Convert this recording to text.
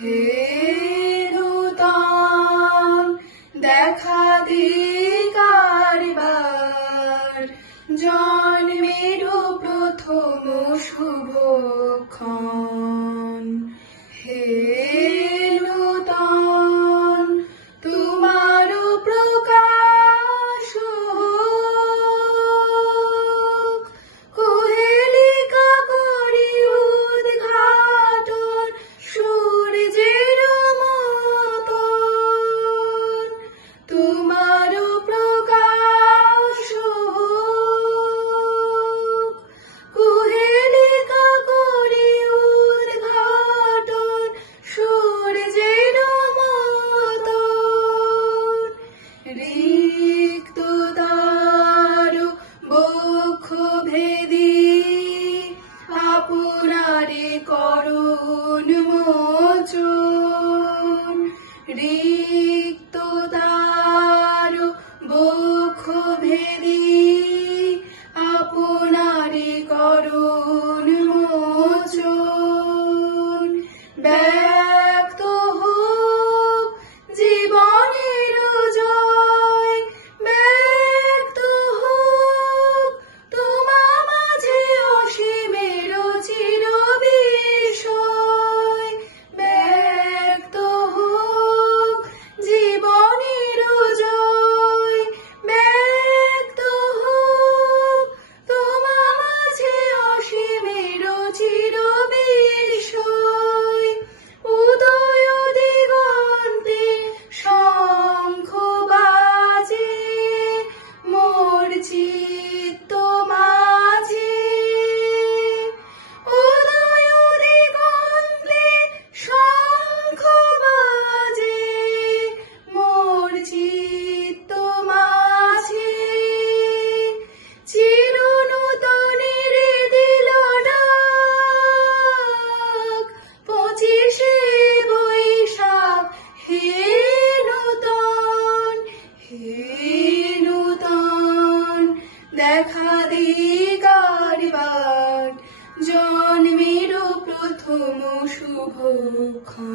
হে নূতন দেখা দিকারবার জন্মের প্রথম শুভক্ষণ। হে নূতন তোমার প্রকাশ হোক, কুহেলিকা করি উদ্ঘাটন সূর্যের মতন। তোমার প্রকাশ হোক, কুহেলিকা করি উদ্ঘাটন সূর্যের মতন। রিক্ত তার বক্ষ ভেদি আপনারে করুণ মোচন। রিক্ত তার বক্ষ ভেদি আপনারে করুণ মোচন। ব্যক্ত হোক জীবনের জয়, ব্যক্ত হোক তোমা মাঝে অসীমের চির বিষয়। ব্যক্ত হোক জীবনের জয়, ব্যক্ত হোক তোমা মাঝে অসীমের চির বিষয়। উদয় দিগন্তে শঙ্খ বাজে মোর চিত্ত মাঝে। উদয় দিগন্তে শঙ্খ বাজে মোর চিত্ত মাঝে। চির নূতনের দিল ডাক 25শে বৈশাখ। হে নূতন, হে নূতন দেখা দিকারবার জন্মের প্রথম শুভক্ষণ।